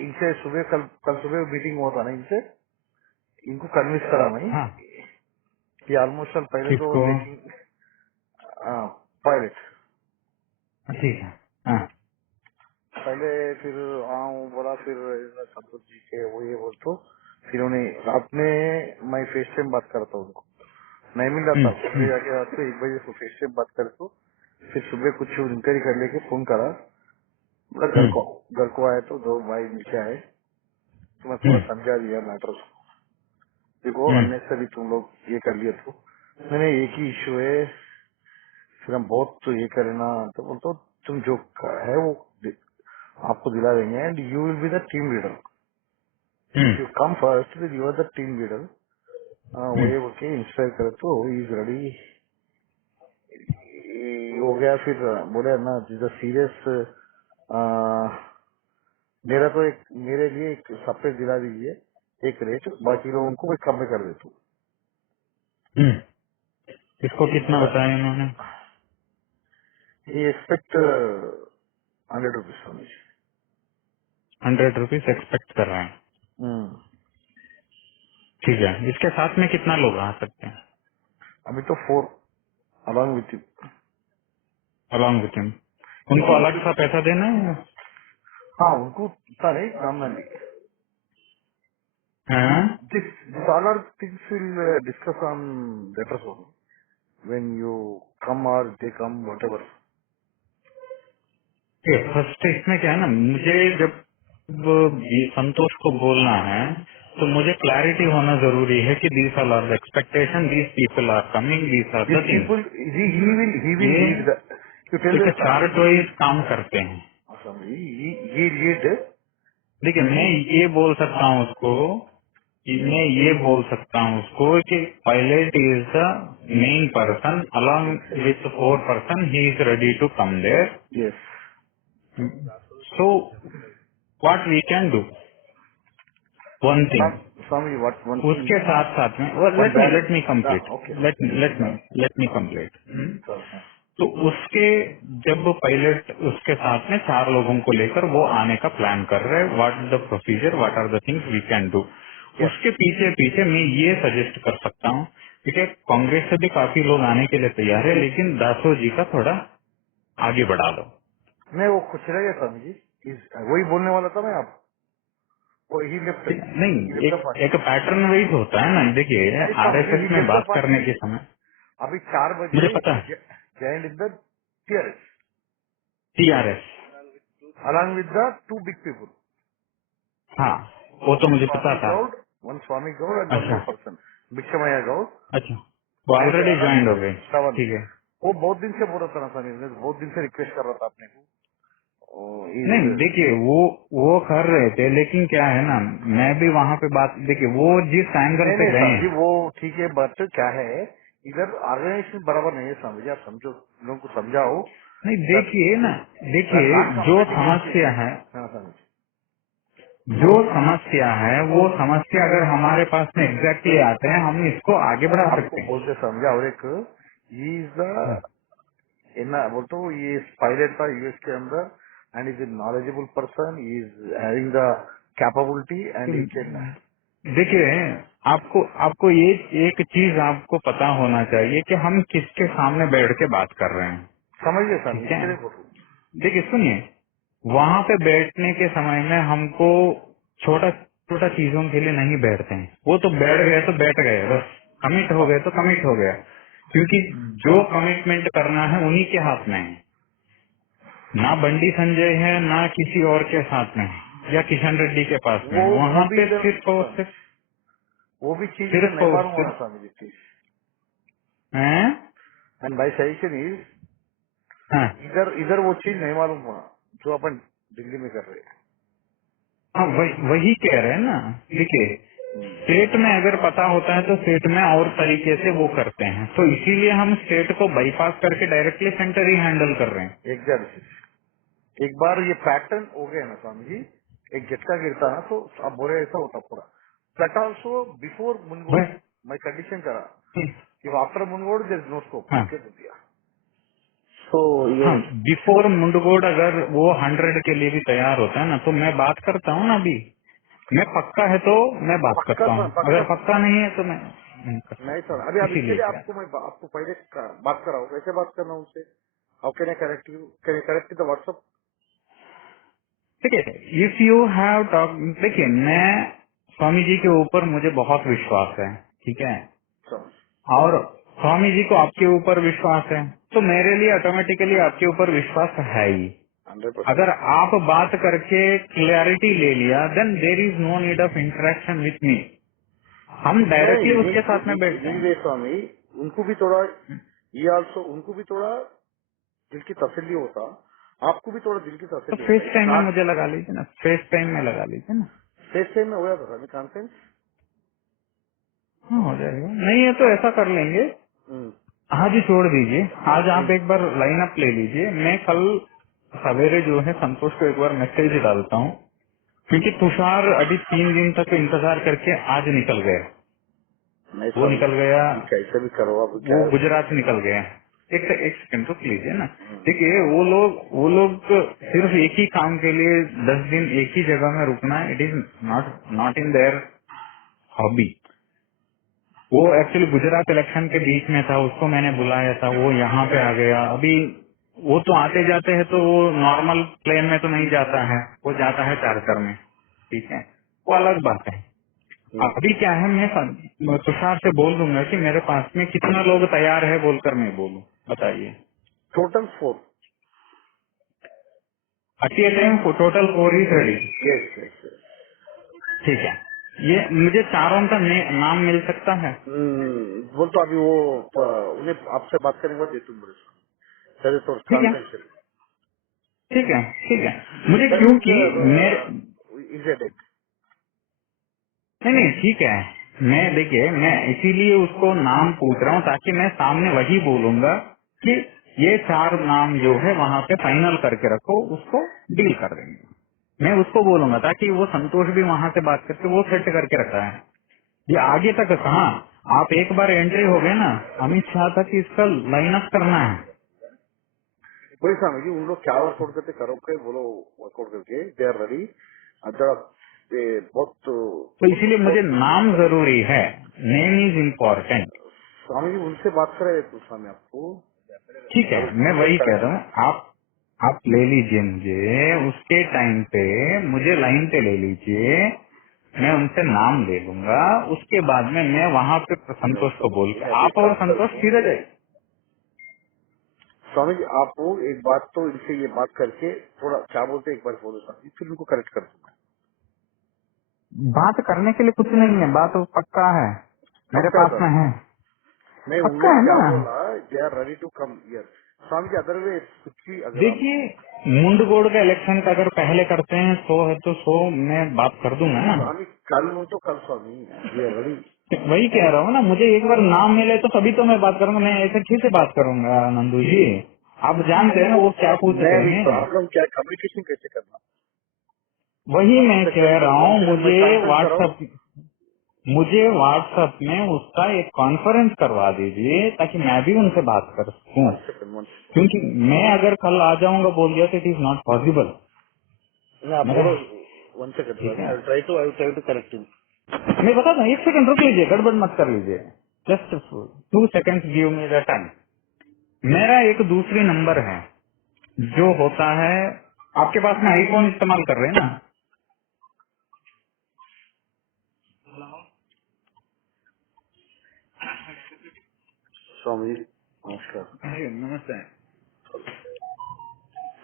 इनसे सुबह कल कल सुबह मीटिंग हुआ था ना इनसे, इनको कन्विंस करा मैं हाँ। कि ऑलमोस्ट पहले तो किसको? लेकिन पायलट ठीक है। हाँ। पहले, फिर आऊँ बोला, फिर संतोष जी के वो ये बोल तो फिर उन्हें रात में मैं फेस टाइम बात करता हूँ उनको, नहीं मिल रहा था, सुबह जाके रात को 1 बजे को फेस टाइम बात कर तो फिर सुबह कुछ इंक्वायरी कर लेके फोन करा, बोला घर को आए तो 2 भाई नीचे आए, तो मैं पूरा समझा दिया मैटर उसको, देखो अननेसरी तुम लोग ये कर लिए तो मैंने एक ही इश्यू है, फिर हम बहुत तो ये करें ना, तो बोलते तुम जो है वो आपको दिला देंगे and you will be the team leader, if you come first you are the team leader. वो ये बोल के इंस्पायर करे तो इज रेडी हो गया। फिर बोले ना दिस सीरियस, मेरा तो एक मेरे लिए एक सेपरेट दिला दीजिए एक रेट, बाकी लोगों को मैं कम में कर देता इसको कितना हूँ। बताया इन्होंने? ये एक्सपेक्ट 100 रुपीज समझ। 100 रुपीज एक्सपेक्ट कर रहे हैं। ठीक है, इसके साथ में कितना लोग आ सकते हैं अभी तो 4 along with you. Along with him? उनको क्योंकि अलग सा पैसा देना है? हाँ उनको इतना नहीं काम ना दी, हाँ? This all are things will discuss on later soon when you come or they come whatever. First इसमें क्या है ना, मुझे जब ये संतोष को बोलना है तो मुझे क्लैरिटी होना जरूरी है कि these are the expectation, these people are coming, these are this the people things. He will ये लीड द, यू टेल एक द चार्ट वाइज काम करते हैं। He lead. देखिए, मैं ये बोल सकता हूँ उसको कि मैं ये बोल सकता हूँ उसको कि pilot is the main person along with 4 person, he is ready to come there. Yes so what we can do, one thing, Swami what one thing, उसके साथ साथ में one let me balance. Complete, okay let me complete. तो उसके जब pilot उसके साथ में 4 लोगों को लेकर वो आने का प्लान कर रहे हैं, what the procedure, what are the things we can do, yes. उसके पीछे पीछे मैं ये सजेस्ट कर सकता हूँ, ठीक है, कांग्रेस से भी काफी लोग आने के लिए तैयार है, लेकिन दासो जी का थोड़ा आगे बढ़ा दो। मैं वो खुश रह गया स्वामी जी, वही बोलने वाला था मैं आप, वो ही नहीं, लिफ्ट द एक फंड। एक पैटर्न वाइज होता है ना। देखिए, नहीं स्वामी जी, आरएसएस ही में लिफ्ट द बात फंड करने के मीन्स समय अभी 4 मुझे बजे पता ही है joined in the TRS TRS, along with the 2 big people, हाँ, वो तो वन मुझे पता स्वामी था। गौड, एंड वन अच्छा मोर पर्सन भिक्षमया गौड अच्छा, वो एंड ऑलरेडी अनदर ज्वाइन हो गए। श्रवण। ठीक है। वो बहुत दिन से बोल रहा था ना स्वामी, मैं बहुत दिन से रिक्वेस्ट कर रहा था अपने को। नहीं, देखिए, वो कर रहे थे, लेकिन क्या है ना, मैं भी वहाँ पे बात, देखिए वो जिस एंगल नहीं पे नहीं गए स्वामी जी, हैं। वो ठीक है, बट क्या है इधर ऑर्गेनाइजेशन बराबर नहीं है स्वामी जी, आप समझो, इन लोगों को समझाओ। नहीं, दैट देखिए ना, वी आर देखिए नॉट जो कम्पीटिंग विथ यू। समस्या है, हाँ स्वामी जी, जो समस्या है वो समस्या अगर हमारे पास में एग्जैक्टली आते हैं, हम इसको आगे बढ़ा आपको सकते हैं। बोलते समझा, और एक इज द बोलते हो ये पायलट था यूएस के अंदर and is a knowledgeable person, is having the capability and he can. देखिए, आपको आपको ये एक चीज आपको पता होना चाहिए कि हम किसके सामने बैठ के बात कर रहे हैं। समझिए स्वामी, ठीक है, इसके लिए बोलूँ। देखिए सुनिए, वहाँ पे बैठने के समय में हमको छोटा छोटा चीजों के लिए नहीं बैठते हैं। वो तो बैठ गए तो बैठ गए, बस कमिट हो गए तो कमिट हो गया, क्योंकि जो कमिटमेंट करना है उन्हीं के हाथ में है, ना बंडी संजय है ना किसी और के साथ में है या किशन रेड्डी के पास में वो है। वो वहाँ भी पे इधर सिर्फ और स्वामी, सिर्फ वो भी चीज इधर सिर्फ नहीं और मालूम होना सिर्फ स्वामी जी प्लीज। हैं? एंड बाई सजेशन इज हाँ इधर इधर वो चीज नहीं मालूम होना जो अपन दिल्ली में कर रहे हैं। हाँ, वही कह रहे हैं ना। देखिए, स्टेट में अगर पता होता है तो स्टेट में और तरीके से वो करते हैं, तो इसीलिए हम स्टेट को बाईपास करके डायरेक्टली सेंटर ही हैंडल कर रहे हैं। एग्जैक्ट, एक बार ये पैटर्न हो गया ना स्वामी जी, एक झटका गिरता ना तो अब बोले ऐसा होता पूरा। दैट ऑल्सो बिफोर मुनगोड बस। मैं कंडीशन करा कि after Munugode there is no scope हाँ ओके बोल दिया। सो ये हाँ, बिफोर मुंडगोड अगर वो 100 के लिए भी तैयार होता है ना, तो मैं बात करता हूँ ना। अभी मैं पक्का है तो मैं बात पक्का करता हूँ, पक्का अगर पक्का नहीं है तो मैं नहीं कर नहीं सकता सर, हूँ। अभी अब इसके इसीलिए लिए क्या, आपको मैं आपको पहले बात कराऊँ, कैसे बात करना उनसे? How can I correct you? Can I correct the WhatsApp? ठीक है। इफ यू हैव टॉक, देखिए मैं, स्वामी जी के ऊपर मुझे बहुत विश्वास है, ठीक है, और स्वामी जी को आपके ऊपर विश्वास है, तो मेरे लिए ऑटोमेटिकली आपके ऊपर विश्वास है ही। 100%। अगर आप बात करके क्लैरिटी ले लिया, then there is no need of interaction with me. हम डायरेक्टली उसके साथ में बैठते हैं। नहीं स्वामी, उनको भी थोड़ा, ये आल्सो उनको भी थोड़ा दिल की तसल्ली होता, आपको भी थोड़ा दिल की तो तसल्ली होता। फेस इट्स टाइम में नॉट मुझे लगा लीजिए ना, फेस टाइम में लगा लीजिए ना। सेफ टाइम में हो जाता था कॉन्फ्रेंस। हाँ, हो जाएगा। नहीं है तो ऐसा कर लेंगे, आज ही छोड़ दीजिए। आज आप एक बार लाइन अप ले लीजिए, मैं कल सवेरे जो है संतोष को एक बार मैसेज डालता हूँ, क्योंकि तुषार अभी 3 दिन तक इंतजार करके आज निकल गया। नहीं वो स्वामी, निकल गया, कैसे भी करो अब क्या वो है। गुजरात निकल गया। एक सेकंड रुक लीजिए ना। देखिए वो लोग सिर्फ एक ही काम के लिए 10 दिन एक ही जगह में रुकना, it is not not in their hobby. वो एक्चुअली गुजरात इलेक्शन के बीच में था, उसको मैंने बुलाया था, वो यहाँ पे आ गया। अभी वो तो आते जाते हैं, तो वो नॉर्मल प्लेन में तो नहीं जाता है, वो जाता है चार्टर में, ठीक है, वो अलग बात है। अभी क्या है, मैं तुषार से बोल दूंगा कि मेरे पास में कितना लोग तैयार है बोलकर मैं बोलूं, बताइए। टोटल 4। अटी ए टाइम टोटल 4 ही रेडी। Yes yes. ठीक है, ये मुझे चारों का नाम मिल सकता है? बोल तो अभी वो उन्हें आपसे बात करने के बाद देती हूँ बोले। सर तो ठीक है, कॉन्फ्रेंस ठीक है, ठीक है। मुझे दैट क्योंकि मेरे, मीन्स इज ए डेट। नहीं नहीं ठीक है, मैं देखिए मैं इसीलिए उसको नाम पूछ रहा हूँ, ताकि मैं सामने वही बोलूंगा कि ये 4 नाम जो है वहाँ पे फाइनल करके रखो, उसको डील कर देंगे। मैं उसको बोलूंगा ताकि वो संतोष भी वहाँ से बात करके वो सेट करके रखा है। ये आगे तक कहाँ, आप एक बार एंट्री हो गए ना, अमित शाह तक इसका लाइन अप करना है। वही स्वामी जी, उन लोग क्या वर्कआउट करते करो के बोलो, वर्कआउट करके दे आर रेडी। जरा बहुत तो इसीलिए मुझे नाम जरूरी है, name is important. Swami ji उनसे बात करे तो स्वामी आपको ठीक है, मैं उनसे वही कह रहा हूँ, आप ले लीजिए मुझे, उसके टाइम पे मुझे लाइन पे ले लीजिए, मैं उनसे नाम ले लूंगा, उसके बाद में मैं वहाँ पे नहीं संतोष को बोल स्वामी, के, मैं अभी आप और काम संतोष करता हूँ। सीधे जाए। स्वामी जी आपको एक बात तो इनसे ये बात करके थोड़ा क्या बोलते एक बार बोलो स्वामी, फिर उनको करेक्ट कर दूंगा। बात करने के लिए कुछ नहीं है, बात पक्का है, मेरे पक्का पास सर, में है, मैं उन पक्का लोग है क्या ना। बोला, they are ready to come here. Swami ji other way कुछ भी अगर आप देखिए, मुंडगोड़ का इलेक्शन का अगर पहले करते हैं 100 है तो 100 मैं बात कर दूंगा ना। स्वामी कल हो तो कल स्वामी, वी आर रेडी। वही कह रहा हूँ ना, मुझे एक बार नाम मिले तो तभी तो मैं बात करूंगा, मैं ऐसे कैसे बात करूंगा नंदू जी। आप जानते हैं ना वो क्या मैं पूछते अभी हैं। प्रॉब्लम क्या है, कम्युनिकेशन कैसे करना। वही मैं वन कह सेकंड रहा वन हूँ, सेकंड मैं कॉन्फ्रेंस कराऊँ। मुझे व्हाट्सएप में उसका एक कॉन्फ्रेंस करवा दीजिए, ताकि मैं भी उनसे बात कर सकूं। वन सेकंड वन क्योंकि मैं अगर कल आ जाऊंगा बोल दिया तो it is not possible second आप मेरा। बोलो। वन सेकंड ठीक स्वामी, है, I try to correct him. मैं बताता हूँ, 1 सेकंड रुक लीजिए, गड़बड़ मत कर लीजिए, just 2 second give me the time. मेरा एक दूसरी नंबर है जो होता है, आपके पास में आईफोन इस्तेमाल कर रहे हैं ना? स्वामी जी नमस्कार। अरे, नमस्ते।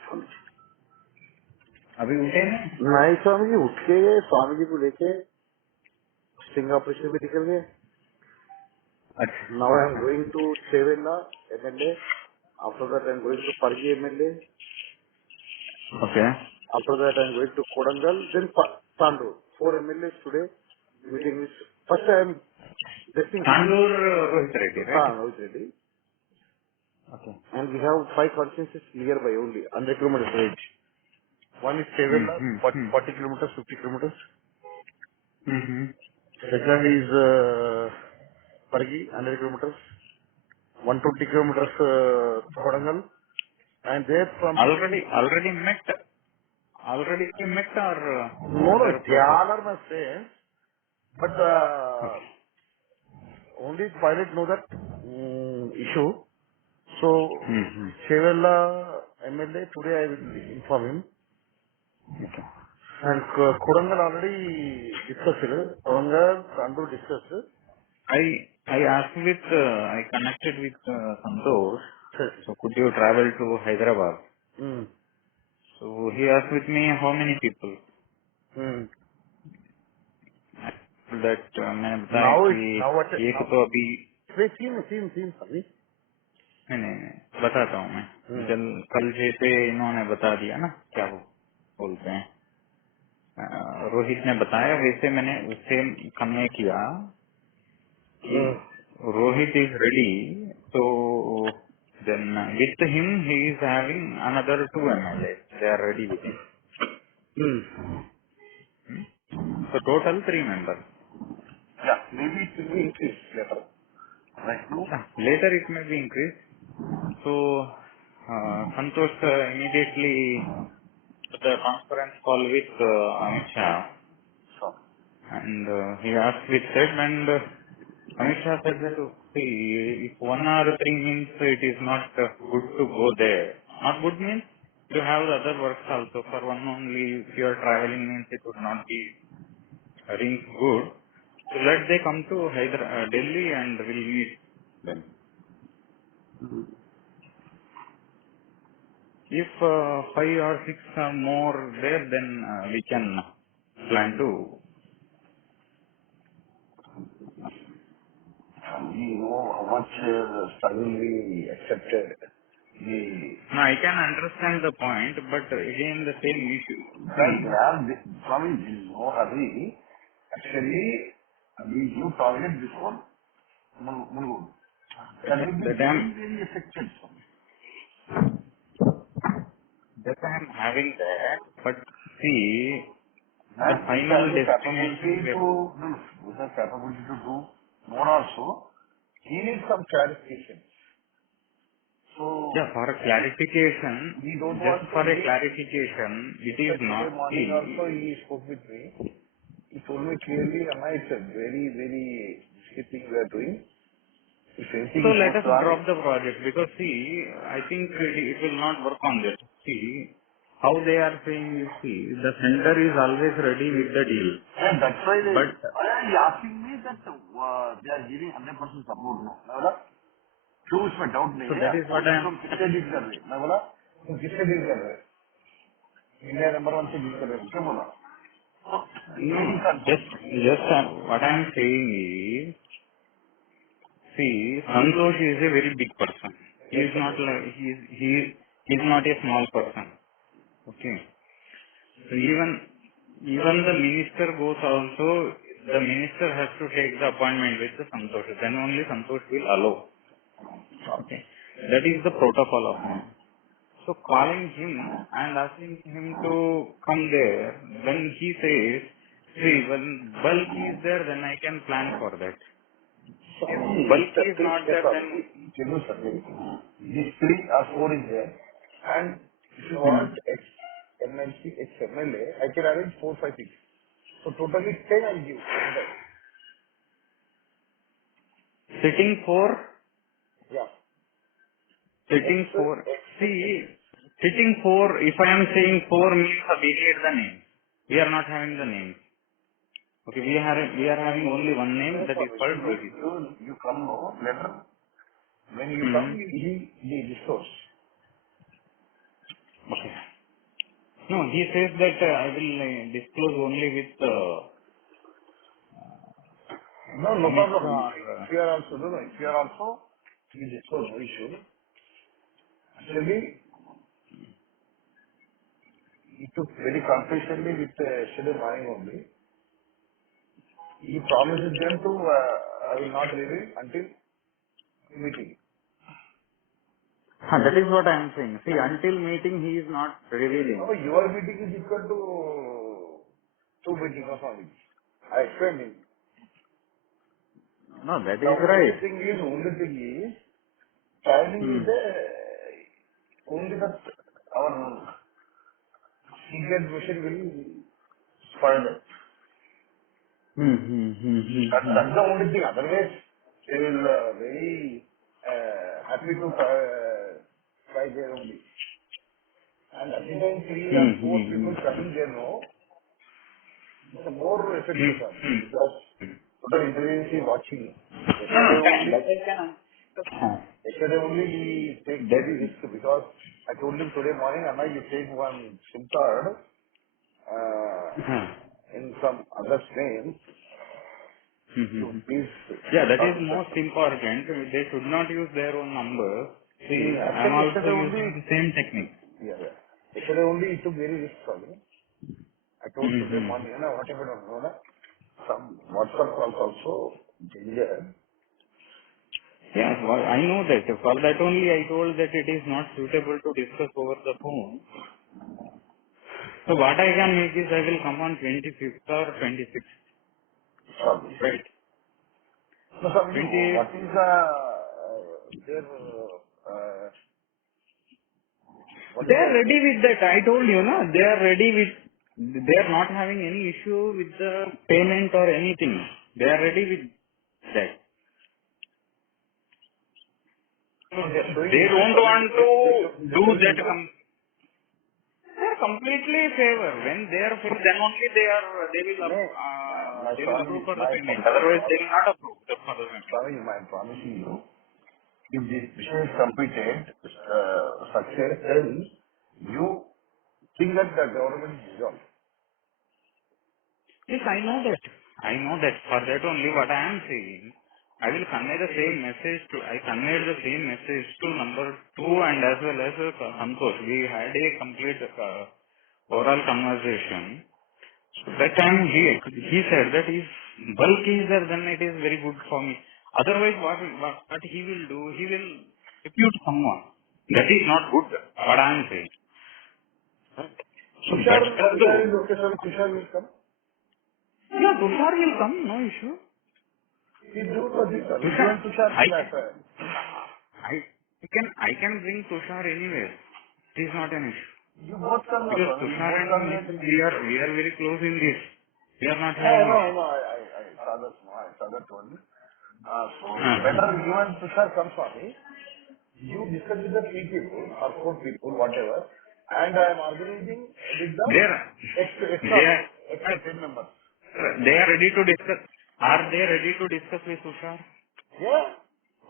स्वामी जी अभी उठे हैं? नहीं स्वामी जी उठ के गए, स्वामी जी को लेके स्टिंग ऑपरेशन भी निकल गए। नाउ अच्छा आई एम अच्छा, going to Chevella MLA, after that I am going to Parigi MLA, okay. after that I am going to Kodangal, then Tandur. 4 MLAs today. Meeting is first I am testing Tandur Rohit Reddy, right? Rohit Reddy, okay. and we have 5 consciences nearby only, 100 kilometers range. One is Sevilla, 40 kilometers, 50 kilometers. Hmm. Second is Pargi, 100 kilometers. 120 kilometers Kodangal. And they're from already met or no, no, other they process? all are my friends, but Okay. only pilot know that issue. So Mm-hmm. Chevella MLA today I will inform him. Okay. And Korangal already discussed. Korangal, Sandu discussed. I asked with I connected with Santosh. Yes. So could you travel to Hyderabad? Hmm. So he asked with me how many people. Hmm. I told that मैंने बताया Now कि it now what एक now तो अभी they seen sorry. नहीं बताता हूँ मैं Hmm. कल जैसे इन्होंने बता दिया ना क्या वो बोलते हैं रोहित ने बताया वैसे मैंने उससे कन्वे किया कि Hmm. रोहित इज रेडी तो then with him he is having another 2 MLA they are ready with him Hmm. so total 3 members. Yeah, maybe it will be increased later. Right now. Later it may be increased. So Santosh immediately put a conference call with Amit Shah, So. and he asked with that, and Amit Shah said that, see, if 1 or 3 means it is not good to go there. Not good means you have the other works also. For one only, if you are traveling means it would not be rings good. So let they come to Delhi and we'll meet them. If 5 or 6 are more there, then we can plan to. You know how much struggle we accepted. The Now I can understand the point, but again the same issue. that See, Swami, there is no hurry. Actually, we you target this one, Mulgul. That will be that very, very effective. I am having that, but see, the And we final have the destination capability to where, do, we have capability to do more also. He needs some clarification. yeah, So, for a clarification, we don't just want to for a make, clarification, it just is like today not, morning also see, he spoke with me. He told me clearly, Amma, it's a very, very risky thing we are doing. If so anything let goes us wrong, drop the project because see, I think it will not work on this. See, how they are saying is, see, the center is always ready with the deal. and that's why they, But he asking me that they are giving 100% support. No? मैं बोला क्यों उसमें doubt नहीं so है that is what I am तुम किससे deal कर रहे मैं बोला तुम किससे डील कर रहे इंडिया नंबर 1 से डील कर रहे हो क्यों बोला no, यही confirm just what I am saying is, see, Santosh is a very big person. He yes is sir not like he is not a small person. Okay. So even the minister goes also. The minister has to take the appointment with the Santosh. Then only Santosh will allow. Okay. That is the protocol of him. So calling him and asking him to come there, when he says, see, when bulk is there, then I can plan for that. If bulk is not there, then Chindu sir, these 3 or 4 is there and if you hmm, want ex MLC, ex MLA, I can arrange 4, 5, 6. So totally 10 I'll give. sitting for, Yeah. Ex, sitting for, ex, see, sitting for, if I am saying for means we need the name. We are not having the name. Okay, we are having only one name no that is problem. called Rohit. You come no later. When you Hmm. come, he disclose. Okay. No, he says that I will disclose only with No, no Amit problem. Shah If you are also, no, no, if you are also, you disclose, no issue. Actually, he took very confidently with yesterday morning only. He promises them to, I will not reveal until meeting. that is what I am saying. See, until meeting he is not revealing. No, your meeting is equal to two meetings of our meeting. I explained him. No, that The is right. only thing is, timing Hmm. is the only that our secret mission will spoil. That's the only thing. Otherwise, they will very happy to try there only. And at the time, 3 or 4 people coming there, no, it's a more effective, sir. Because total intelligence is watching. That I can understand. Yesterday only he take That. very risk because I told him today morning, Anna, you take one SIM card Huh. in some other name to please Yeah, that is not most discuss. important. They should not use their own number. See, I'm Actually, also yesterday using only, the same technique. yeah, yeah. Yesterday only he took very risk for me. I told today morning, you know, what happened, you know, some WhatsApp calls also danger. Yes, well, I know that. For that only I told that it is not suitable to discuss over the phone. So what I can make is I will come on 25th or 26th. Sorry. Right. No, sir, 28th. what is their, what They is are the, ready with that. I told you, no? They are ready with, they are not having any issue with the payment or anything. They are ready with that. So they're showing they interest, don't sir. want to They're do showing that. interest. They are completely favor. When they are favor, then only No, my they will Swami, approve for the my payment. Otherwise, they promise, will not approve for the payment. Swami, I'm promising you, if this mission is completed, success, then you think that the government is dissolved. Yes, I know that. I know that. For that only what I am saying, I will convey the same message to, I conveyed the same message to number 2 and as well as Santosh. We had a complete oral conversation. So that time he said that if bulk is there, then it is very good for me. Otherwise, what he will do, he will repute someone. That is not good. What I am saying. Right. So better to, Tushar is okay, sir. Tushar will come. yeah, Tushar will come, no issue. He do for this, sir. You Tushar, and Tushar I will can, have, I can bring Tushar anywhere. It is not an issue. you both come now, Because sir. You Tushar both and come me, there. we are very close in this. We are not I having know, issue. I saw that, no, I saw that only. So Uh-huh. better you and Tushar come, Swami. You discuss with the 3 people or 4 people, whatever, and I am organizing with the They are, they are, extra 10 members. they are ready to discuss. Are they ready to discuss with Tushar? Yeah,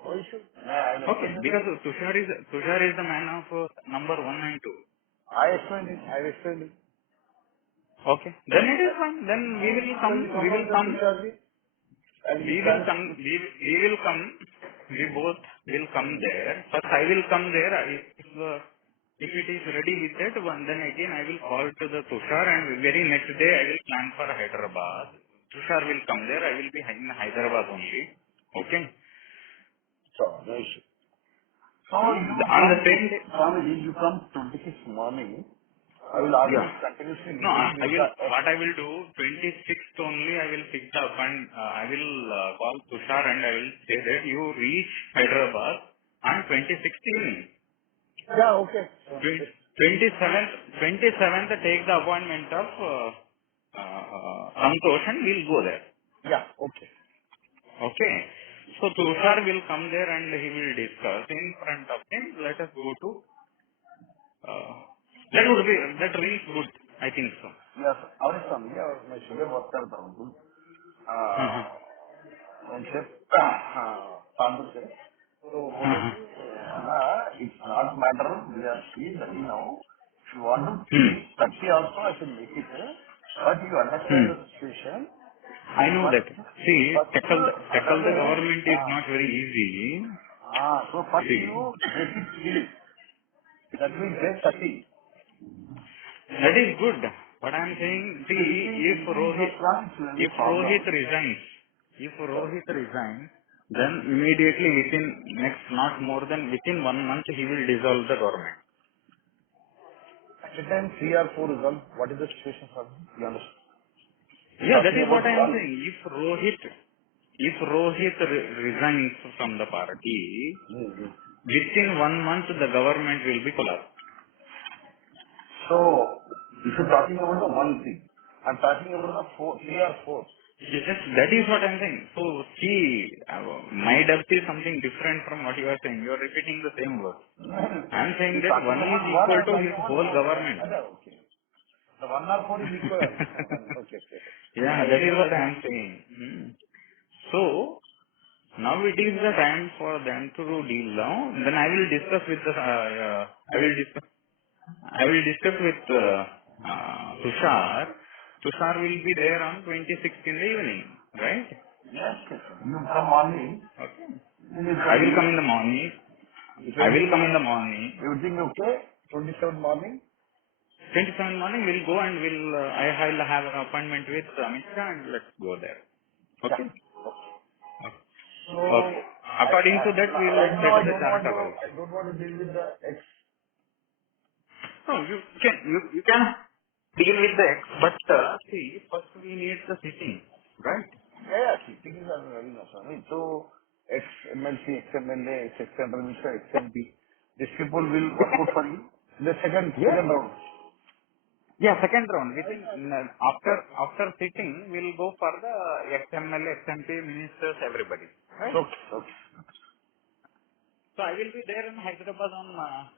no issue. I will Okay, explain it. because Tushar is the man of number 1 and 2. I explained it. I explained it. Okay, then it is fine. Then we will come. So you We come will on the come. Tusharji and we We will plan. come. We will come. We both will come there. First, I will come there. If it is ready with that one, then again I will call to the Tushar, and very next day I will plan for Hyderabad. Tushar will come there. I will be in Hyderabad only. Okay. So, no issue. So you On the come to, same day. Swamiji, you come 26th morning. I will Yeah. organize continuously No, meeting I with will. the What I will do, 26th only I will pick up and I will call Tushar and I will say that you reach Hyderabad on 26th evening. Yeah, okay. 27th take the appointment of Santosh and we'll go there. Yeah, okay. Okay. So Tushar will come there and he will discuss in front of him. Let us go to, that rings good. I think so. Yes, our son, yeah, my sugar was करता हूँ. Uh-huh. उनसे तांदूर से तो बोले Uh-huh. कि it's not matter we are free that now if you want to Hmm. please 30 also I should make it but you understand Hmm. the situation I know first that. See, first tackle the other government is not very easy. so first See, you get it filled that will get 30 that is good. But I am saying, see, increase those plans will be problem. If Rohit resigns, then immediately not more than within 1 month, he will dissolve the government. At a time 3 or 4 result, what is the situation for me? You understand? Yeah, that Talking is what about I am one. saying. If Rohit resigns from the party, Mm-hmm. within 1 month the government will be collapsed. So, if you're talking about the one thing, I'm talking about the four, three or four. Yes, that is what I'm saying. So see, my depth is something different from what you are saying. You are repeating the same word. I'm saying You're that talking one is about one, equal I'm to talking his about whole four. government. Okay. The one or four is equivalent. Okay, okay. Yeah, that is what I'm saying. So now it is the time for them to do deal now. Then I will discuss with the I will discuss with Tushar. Tushar will be there on 26th in the evening, right? Yes, yes. You come morning. Okay. You I come will come evening. in the morning. If I will everything, come in the morning. everything okay, 27 morning. 27 morning we'll go and I'll have an appointment with Amit Shah and let's go there. Yeah. Okay? Okay. So, Okay. According to that we will right now set I the don't want charter to, also. I don't want to deal with the ex. No, you can deal with the X, but see, first we need the sitting, right? Yeah, see, things are very much on it. So, ex-MLC, ex-MLA, ex-Central Minister, ex-MP, these people will work out for you. The Yeah. second round. Yeah, second round. After sitting, we'll go for the XML, XMP, ministers, everybody. Right? Okay, okay. So I will be there in Hyderabad on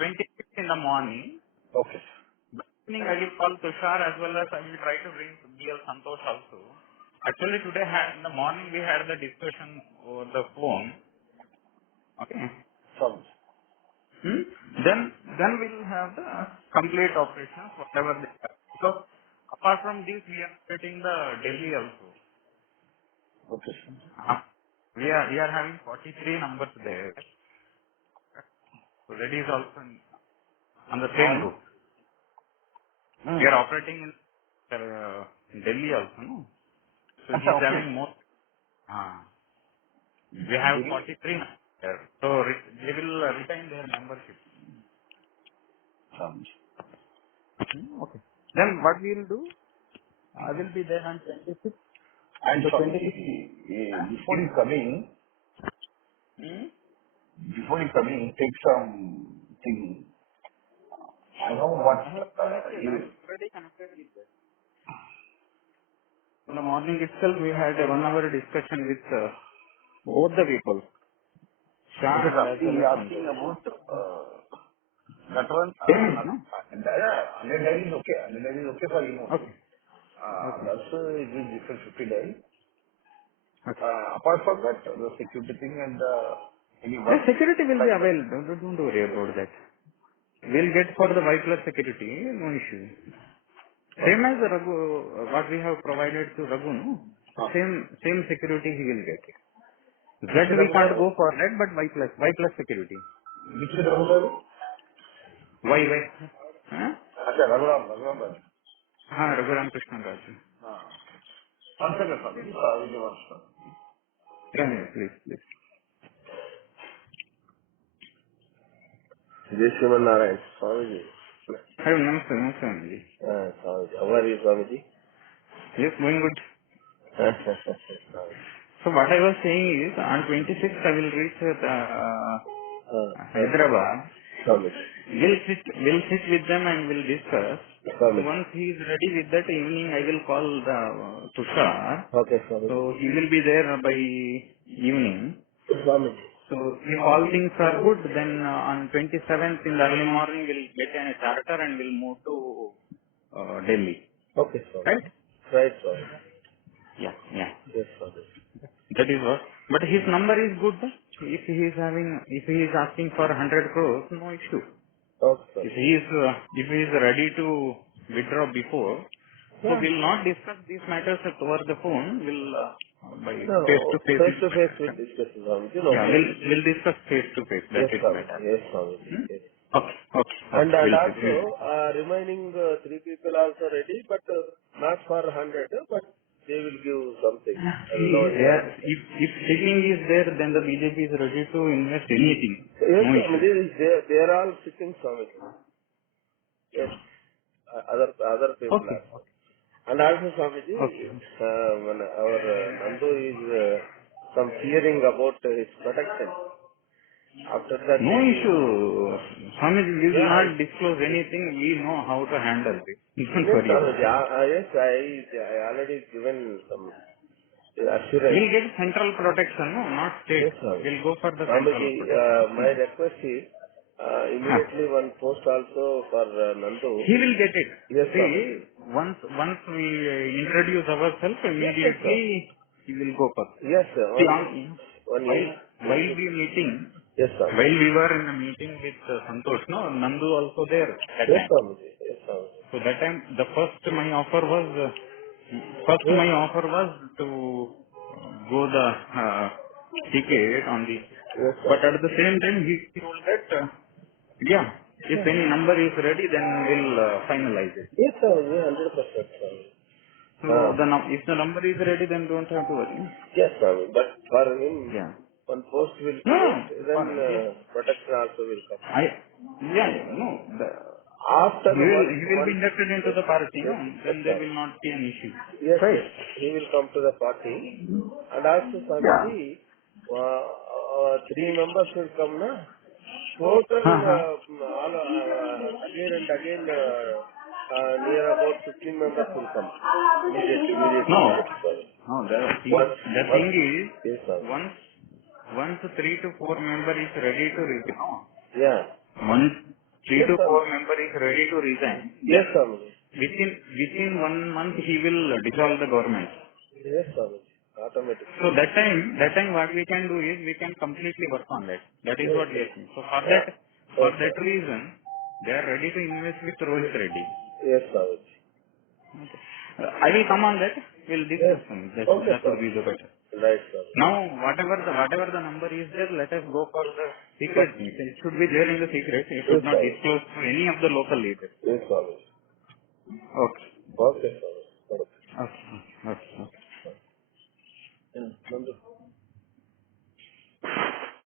26th in the morning. Okay. Evening I will call Tushar as well as I will try to bring BL Santosh also. Actually today in the morning we had the discussion over the phone. Okay. Sounds. Hmm? Then we'll have the complete operations, whatever they have. Because apart from this we are getting the Delhi also. Okay. Uh, we are having 43 numbers there. So that is also on the same On? route. We Hmm. are operating in Delhi also, no? So he is Okay. having more. We have Delhi. 43 there. So they will retain their membership. Sounds. Okay. Then what we will do? I will be there on 26th. And So 26th. Swamiji, before you coming, Hmm? take some thing. I know what I have connected. I you. have already connected with that. In the morning itself, we had a 1 hour discussion with both the people, Because Shah and as well he as asking Santosh. about that one. Same is, no? That is okay. That is okay for him only. Okay. Okay. That's it is different 50 days. Okay. Apart from that, the security thing and any The work security will be like that. available. Don't worry about that. We'll get for the Y plus security, no issue. Same Okay. as the Raghu, what we have provided to Raghu, no? Same security he will get. Z Which we can't Raghuram? go for that, but Y plus security. Which Raghuram? Y. Huh? Okay, Raghuram Raju. Raghuram Krishnan Raju. One second, Swami. Sorry, one second. Yeah, please. Jai Shriman Narayan, Swamiji. Hello, namaste, Anji. Swamiji. How are you, Swamiji? Yes, going good. Swamiji. So what I was saying is, on 26th I will reach Hyderabad. Swamiji. We'll sit with them and we'll discuss. So Swamiji. once he is ready with that evening, I will call the Tushar. Okay, Swamiji. So he will be there by evening. Swamiji. So if all things are good, then on 27th in the early morning we'll get a charter and we'll move to Delhi. Okay, Swamiji. Right? Right, Swamiji. Yeah. Yes, Swamiji. That is what. But his number is good. If he is asking for 100 crores, no issue. Okay, If Swamiji. he is ready to withdraw before, so Yeah. we'll not discuss these matters over the phone. We'll by face to No, face face is to face with better. discussion, Swamiji. No Yeah, problem. we'll discuss face to face. That Yes, is Swamiji. better. Yes, Swamiji. Hmm? Yes. And Okay. We'll see. also, remaining 3 people also ready, but not for 100, but they will give something. See, Lower there, amount. if checking is there, then the BJP is ready to invest anything. Yes, No issue. Swamiji, they are all sitting, Swamiji. Yes, other people Okay. are. And also, Swamiji, Okay. when our Nandu is some fearing about his protection. After that, No maybe. issue. Swamiji, we will Yeah, not disclose anything. We know how to handle it. Don't yes, worry about it. yes, I already given some assurance. We'll get central protection, no, not state. Yes, sir. We'll go for the central Swamiji, protection. my request is Huh. immediately one post also for Nandu. He will get it. Yes, See, Swamiji. once we introduce ourselves, Yes, yes, sir. immediately he will go for. Yes, sir. See, One while year. while we meeting, Yes, sir. while we were in the meeting with Santosh, no, Nandu also there that Yes, time. Swamiji. Yes, Swamiji. So that time, the first my offer was Yes, to go the ticket on the. yes, But sir. at the same time, he told that yeah, if any number is ready, then we'll finalize it. Yes, Swamiji. 100%, Swamiji. So if the number is ready, then don't have to worry. Yes, Swami. But for him, Yeah. one post will No, create, for, then yes. protection also will come. No. After He will be inducted into the party, no? yes, yes, Then there sir. will not be an issue. Yes, Right. yes. He will come to the party. And also, Yeah. Swamiji, 3 members will come, na? Total, Uh-huh. all, again and again, near about 15 members will come. Immediately, No. Swami. No, Once, the thing once, is, yes, Swami. once 3 to 4 member is ready to resign, no? Yeah. Once 3 Yes, to Swami. 4 member is ready to resign, Yes, then Swami. within 1 month he will dissolve the government. Yes, Swami. Automatic. So that time what we can do is we can completely work on that. That is Yes, what we sir. are saying. So Yeah. for Yes, that sir. reason, they are ready to invest with Rohit Reddy. Yes, Swami. I will come on that. We'll Yes. discuss on that. Okay, That would Swami. be the better. Right, Swami. Now, whatever the number is there, let us go for the secret thing. It should be there in the secret. You Yes, should not Swami. disclose to any of the local leaders. Yes, Swami. Okay. Okay, Swami. Okay. Okay. Okay. Okay. Yeah. Number.